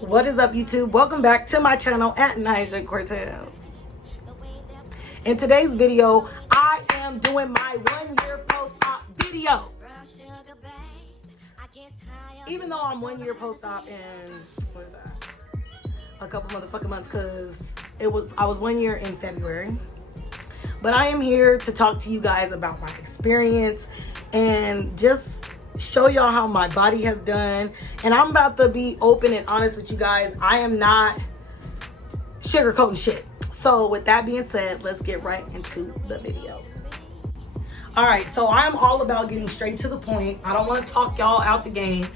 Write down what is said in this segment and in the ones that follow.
What is up, YouTube? Welcome back to my channel at Naig'e Cortez. In today's video, I am doing my 1-year post-op video. Even though I'm 1 year post-op in, what is that? A couple motherfucking months, because I was 1 year in February. But I am here to talk to you guys about my experience and just show y'all how my body has done. And I'm about to be open and honest with you guys. I am not sugarcoating shit. So with that being said, let's get right into the video. All right, so I'm all about getting straight to the point. I don't want to talk y'all out the game.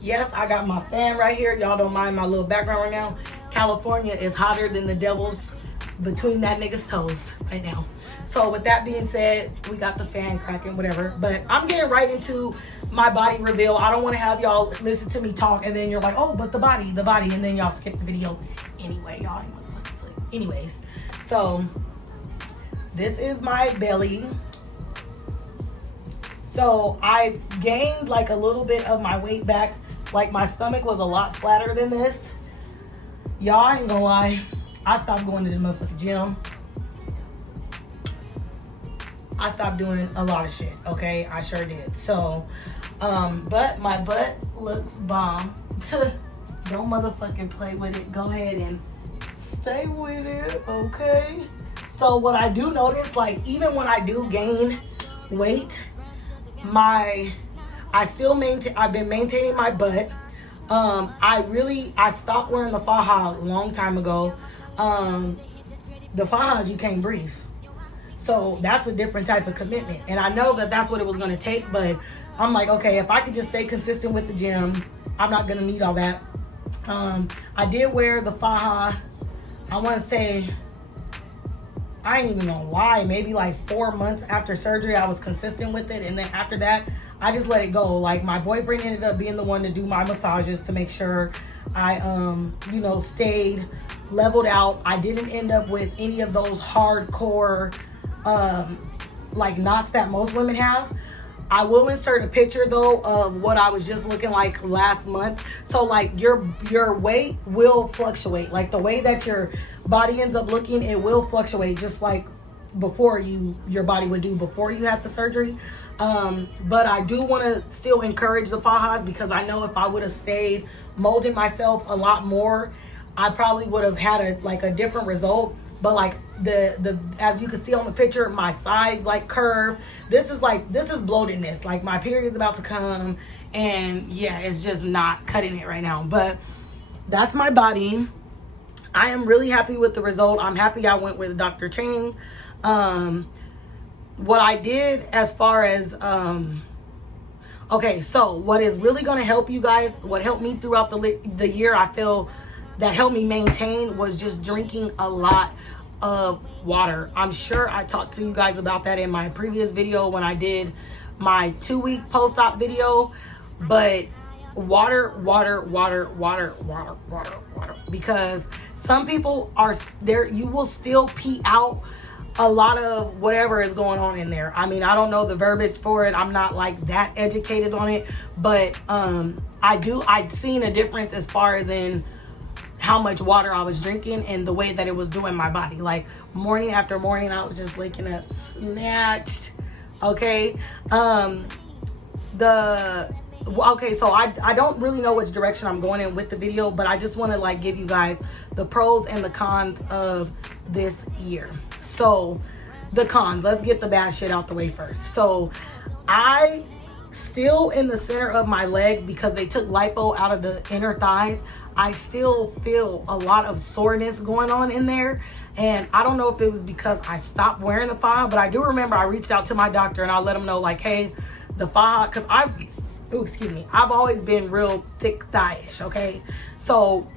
Yes, I got my fan right here. Y'all don't mind my little background right now. California is hotter than the devil's between that nigga's toes right now. So with that being said, we got the fan cracking, whatever. But I'm getting right into my body reveal. I don't want to have y'all listen to me talk and then you're like, oh, but the body, and then y'all skip the video. Anyway, y'all ain't motherfucking sleep. Anyways, so this is my belly. So I gained like a little bit of my weight back. Like my stomach was a lot flatter than this. Y'all ain't gonna lie. I stopped going to the motherfucking gym. I stopped doing a lot of shit, okay? I sure did. So, but my butt looks bomb. Don't motherfucking play with it. Go ahead and stay with it, okay? So what I do notice, like even when I do gain weight, I've been maintaining my butt. I stopped wearing the faja a long time ago. The fajas, you can't breathe. So that's a different type of commitment. And I know that that's what it was going to take, but I'm like, okay, if I could just stay consistent with the gym, I'm not going to need all that. I did wear the faja, I want to say, I ain't even know why, maybe like 4 months after surgery, I was consistent with it. And then after that, I just let it go. Like my boyfriend ended up being the one to do my massages to make sure I, stayed leveled out. I didn't end up with any of those hardcore, like knots that most women have. I will insert a picture though of what I was just looking like last month. So like your weight will fluctuate. Like the way that your body ends up looking, it will fluctuate just like before your body would do before you had the surgery. But I do want to still encourage the fajas because I know if I would have stayed molding myself a lot more, I probably would have had a different result. But like the as you can see on the picture, my sides like curve. This is bloatedness. Like my period's about to come, and yeah, it's just not cutting it right now. But that's my body. I am really happy with the result. I'm happy I went with Dr. Chang. What I did as far as okay, so what is really going to help you guys, what helped me throughout the year, I feel that helped me maintain, was just drinking a lot of water. I'm sure I talked to you guys about that in my previous video when I did my 2-week post-op video, but water, because some people are there, you will still pee out a lot of whatever is going on in there. I mean, I don't know the verbiage for it. I'm not like that educated on it, but I'd seen a difference as far as in how much water I was drinking and the way that it was doing my body. Like morning after morning, I was just waking up snatched. Okay. So I don't really know which direction I'm going in with the video, but I just want to like give you guys the pros and the cons of this year. So the cons, let's get the bad shit out the way first. So I still in the center of my legs, because they took lipo out of the inner thighs, I still feel a lot of soreness going on in there. And I don't know if it was because I stopped wearing the faja, but I do remember I reached out to my doctor and I let him know like, hey, the faja, because I've always been real thick thigh-ish, okay? So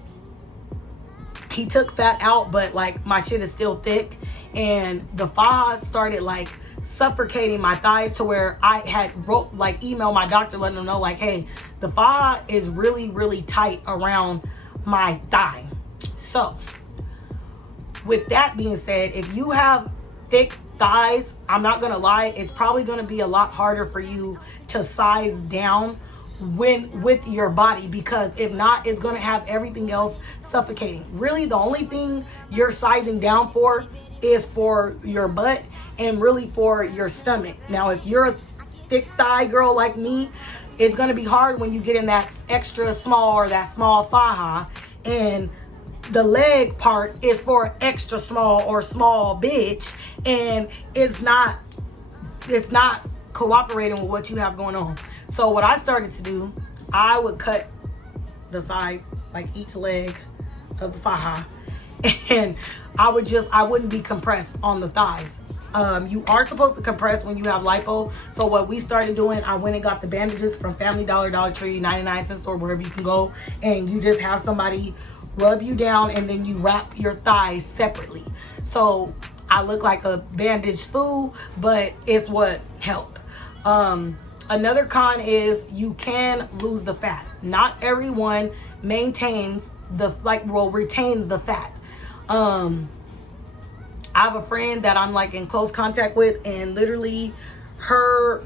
he took fat out, but like my shit is still thick, and the faja started like suffocating my thighs to where I had emailed my doctor letting them know like, hey, the faja is really, really tight around my thigh. So with that being said, if you have thick thighs, I'm not gonna lie, it's probably gonna be a lot harder for you to size down when with your body, because if not, it's going to have everything else suffocating. Really, the only thing you're sizing down for is for your butt and really for your stomach. Now, if you're a thick thigh girl like me, it's going to be hard when you get in that extra small or that small faja, and the leg part is for extra small or small bitch, and it's not cooperating with what you have going on. So what I started to do, I would cut the sides, like each leg of the faja, and I wouldn't be compressed on the thighs. You are supposed to compress when you have lipo. So what we started doing, I went and got the bandages from Family Dollar, Dollar Tree, 99-cent store, wherever you can go, and you just have somebody rub you down, and then you wrap your thighs separately. So I look like a bandaged fool, but it's what helped. Another con is you can lose the fat. Not everyone retains the fat. I have a friend that I'm like in close contact with, and literally her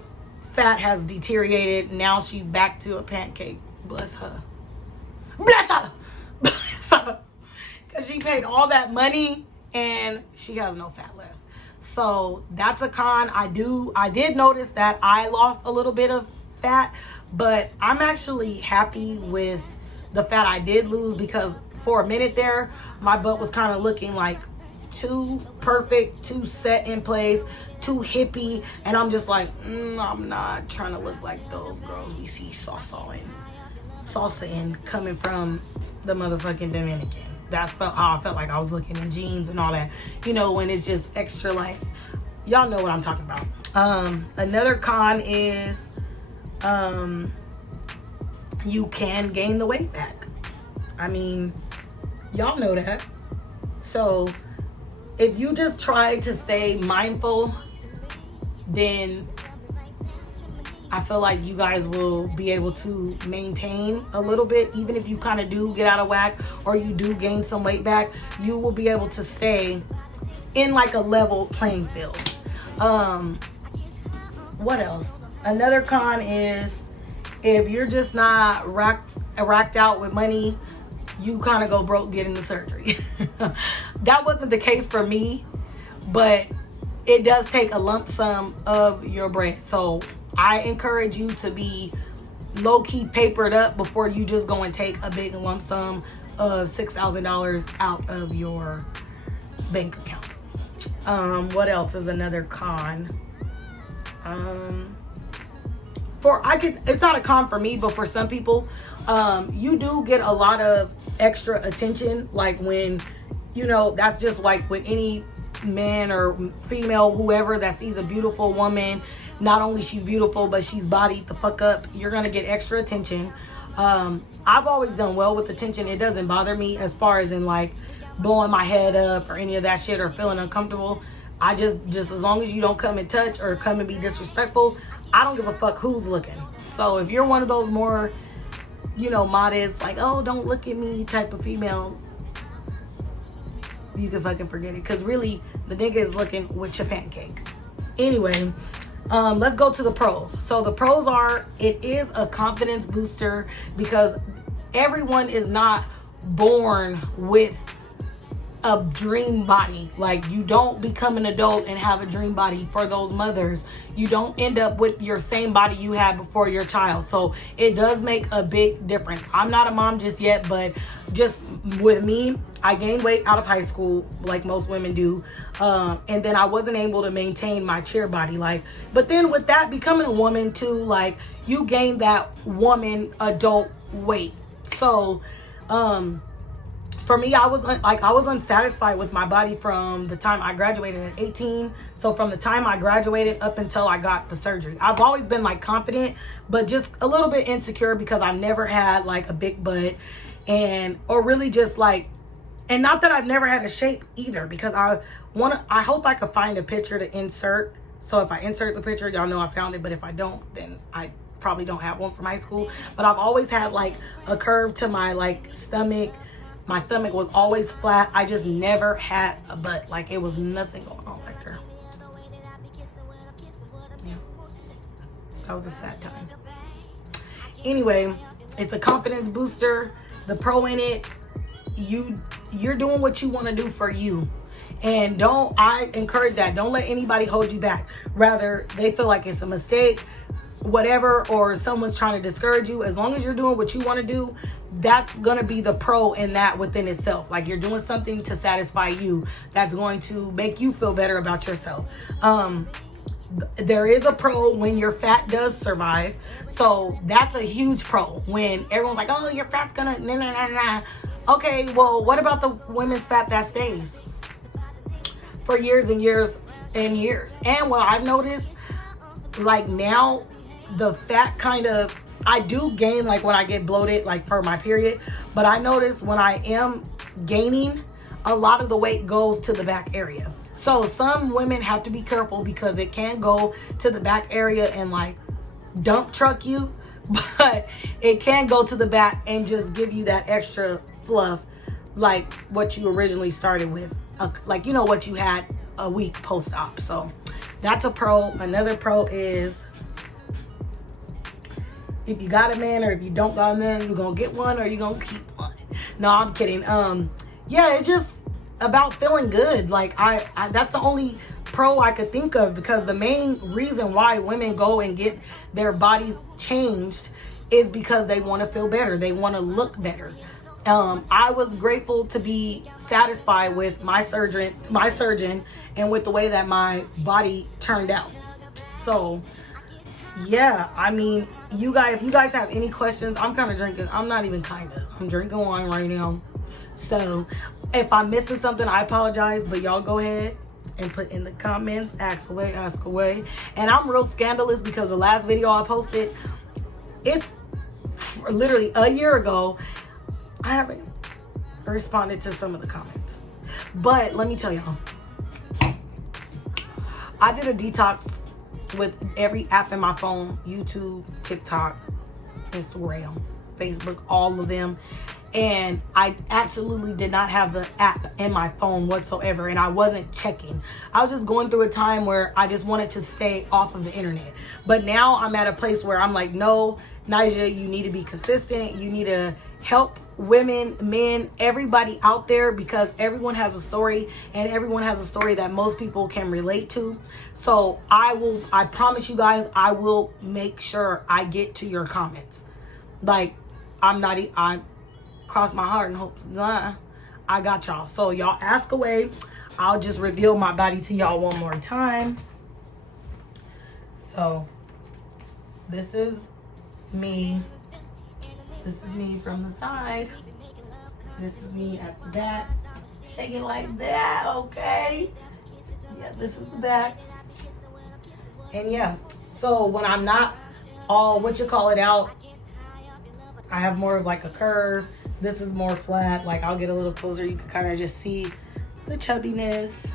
fat has deteriorated. Now she's back to a pancake. Bless her. Bless her. Bless her. Because she paid all that money and she has no fat left. So that's a con. I did notice that I lost a little bit of fat, but I'm actually happy with the fat I did lose, because for a minute there, my butt was kind of looking like too perfect, too set in place, too hippie, and I'm just like, I'm not trying to look like those girls we see salsa and coming from the motherfucking Dominican. That's how I felt like I was looking in jeans and all that, when it's just extra, like, y'all know what I'm talking about. Another con is you can gain the weight back. I mean, y'all know that. So if you just try to stay mindful, then I feel like you guys will be able to maintain a little bit. Even if you kind of do get out of whack or you do gain some weight back, you will be able to stay in like a level playing field. What else? Another con is if you're just not racked out with money, you kind of go broke getting the surgery. That wasn't the case for me, but it does take a lump sum of your bread. So I encourage you to be low-key papered up before you just go and take a big lump sum of $6,000 out of your bank account. What else is another con? It's not a con for me, but for some people, you do get a lot of extra attention. Like when, that's just like with any man or female, whoever that sees a beautiful woman, not only she's beautiful, but she's bodied the fuck up, you're gonna get extra attention. I've always done well with attention. It doesn't bother me as far as in like blowing my head up or any of that shit or feeling uncomfortable. I just as long as you don't come and touch or come and be disrespectful, I don't give a fuck who's looking. So if you're one of those more, modest, like, oh, don't look at me type of female, you can fucking forget it. Because really, the nigga is looking with your pancake. Anyway, let's go to the pros. So the pros are, it is a confidence booster, because everyone is not born with a dream body. Like, you don't become an adult and have a dream body. For those mothers, you don't end up with your same body you had before your child. So it does make a big difference. I'm not a mom just yet, but just with me, I gained weight out of high school like most women do, and then I wasn't able to maintain my chair body. But then with that, becoming a woman too, like, you gain that woman adult weight. So for me, I was unsatisfied with my body from the time I graduated at 18. So from the time I graduated up until I got the surgery, I've always been like confident, but just a little bit insecure because I've never had like a big butt, or really just like, and not that I've never had a shape either, because I hope I could find a picture to insert. So if I insert the picture, y'all know I found it, but if I don't, then I probably don't have one from high school. But I've always had like a curve to my like stomach. My stomach was always flat. I just never had a butt. Like, it was nothing going on back there. Yeah. That was a sad time. Anyway, it's a confidence booster. The pro in it, you're doing what you want to do for you. And I encourage that. Don't let anybody hold you back. Rather, they feel like it's a mistake, whatever, or someone's trying to discourage you. As long as you're doing what you want to do, that's going to be the pro in that within itself. Like, you're doing something to satisfy you that's going to make you feel better about yourself. There is a pro when your fat does survive. So that's a huge pro. When everyone's like, oh, your fat's gonna nah, nah, nah, nah. Okay, well, what about the women's fat that stays for years and years and years? And what I've noticed, like, now the fat kind of, I do gain, like, when I get bloated, like for my period, but I notice when I am gaining, a lot of the weight goes to the back area. So some women have to be careful because it can go to the back area and like dump truck you, but it can go to the back and just give you that extra fluff, like what you originally started with, like, you know, what you had a week post-op. So that's a pro. Another pro is, if you got a man or if you don't got a man, you're gonna get one or you're gonna keep one. No, I'm kidding. Yeah, it's just about feeling good. Like, I that's the only pro I could think of, because the main reason why women go and get their bodies changed is because they want to feel better. They want to look better. I was grateful to be satisfied with my surgeon and with the way that my body turned out. So yeah, I mean, if you guys have any questions, I'm kind of drinking. I'm not even kind of. I'm drinking wine right now. So if I'm missing something, I apologize, but y'all go ahead and put in the comments, ask away. And I'm real scandalous because the last video I posted, it's literally a year ago. I haven't responded to some of the comments. But let me tell y'all, I did a detox with every app in my phone: YouTube, TikTok, Instagram, Facebook, all of them. And I absolutely did not have the app in my phone whatsoever, and I wasn't checking. I was just going through a time where I just wanted to stay off of the internet. But now I'm at a place where I'm like, no, Naig'e, you need to be consistent. You need to help women, men, everybody out there, because everyone has a story, and everyone has a story that most people can relate to. So I promise you guys, I will make sure I get to your comments. Like, I cross my heart and hope, I got y'all. So y'all ask away. I'll just reveal my body to y'all one more time. So this is me. This is me from the side. This is me at the back. Shake it like that, okay? Yeah, this is the back. And yeah, so when I'm not all out, I have more of like a curve. This is more flat. Like, I'll get a little closer. You can kind of just see the chubbiness.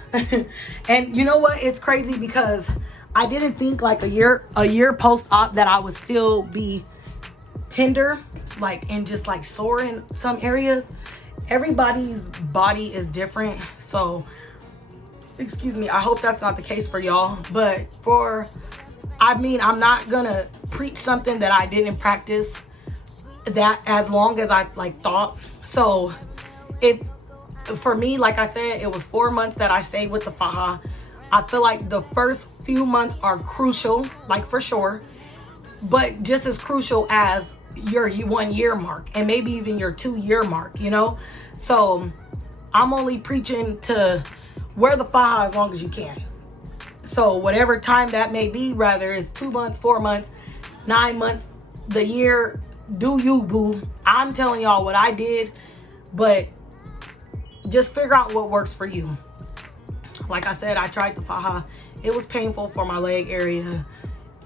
And you know what? It's crazy because I didn't think like a year post-op that I would still be tender, like, and just like sore in some areas. Everybody's body is different. So, excuse me, I hope that's not the case for y'all. But I'm not gonna preach something that I didn't practice that as long as I thought. So for me, like I said, it was 4 months that I stayed with the faja. I feel like the first few months are crucial, like, for sure, but just as crucial as your 1 year mark and maybe even your 2 year mark, you know? So I'm only preaching to wear the faja as long as you can. So whatever time that may be, whether it's 2 months, 4 months, 9 months, the year, do you, boo. I'm telling y'all what I did, but just figure out what works for you. Like I said, I tried the faja. It was painful for my leg area.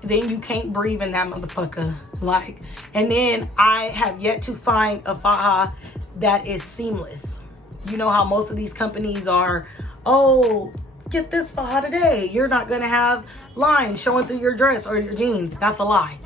Then you can't breathe in that motherfucker. Like, and then I have yet to find a faja that is seamless. You know how most of these companies are, oh, get this faja today. You're not gonna have lines showing through your dress or your jeans. That's a lie.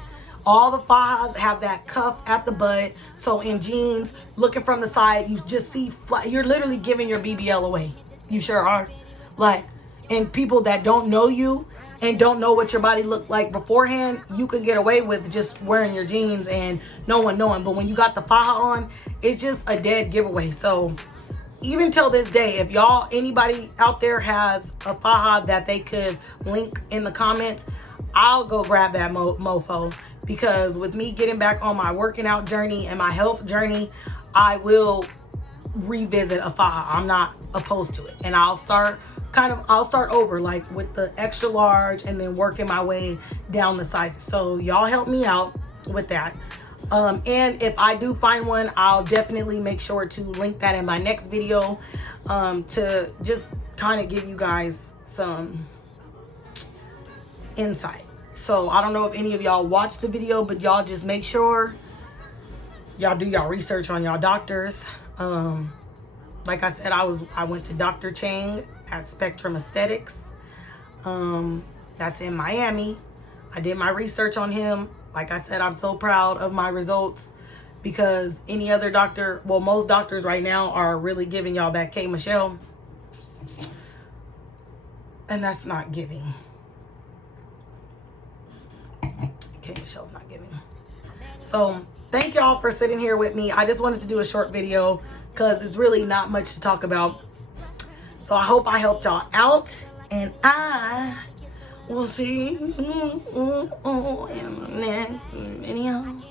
All the fajas have that cuff at the butt. So in jeans, looking from the side, you just see, you're literally giving your BBL away. You sure are. Like, and people that don't know you, and don't know what your body looked like beforehand, you could get away with just wearing your jeans and no one knowing. But when you got the faja on, it's just a dead giveaway. So even till this day, if y'all, anybody out there has a faja that they could link in the comments, I'll go grab that mofo. Because with me getting back on my working out journey and my health journey, I will revisit a faja. I'm not opposed to it. And I'll start over, like with the extra large, and then working my way down the sizes. So y'all help me out with that. And if I do find one, I'll definitely make sure to link that in my next video, to just kind of give you guys some insight. So I don't know if any of y'all watched the video, but y'all just make sure y'all do y'all research on y'all doctors. Like I said, I went to Dr. Chang at Spectrum Aesthetics. That's in Miami. I did my research on him. Like I said, I'm so proud of my results, because any other doctor, well, most doctors right now are really giving y'all that K Michelle, and that's not giving. K Michelle's not giving. So thank y'all for sitting here with me. I just wanted to do a short video because it's really not much to talk about. So I hope I helped y'all out, and I will see you in the next video.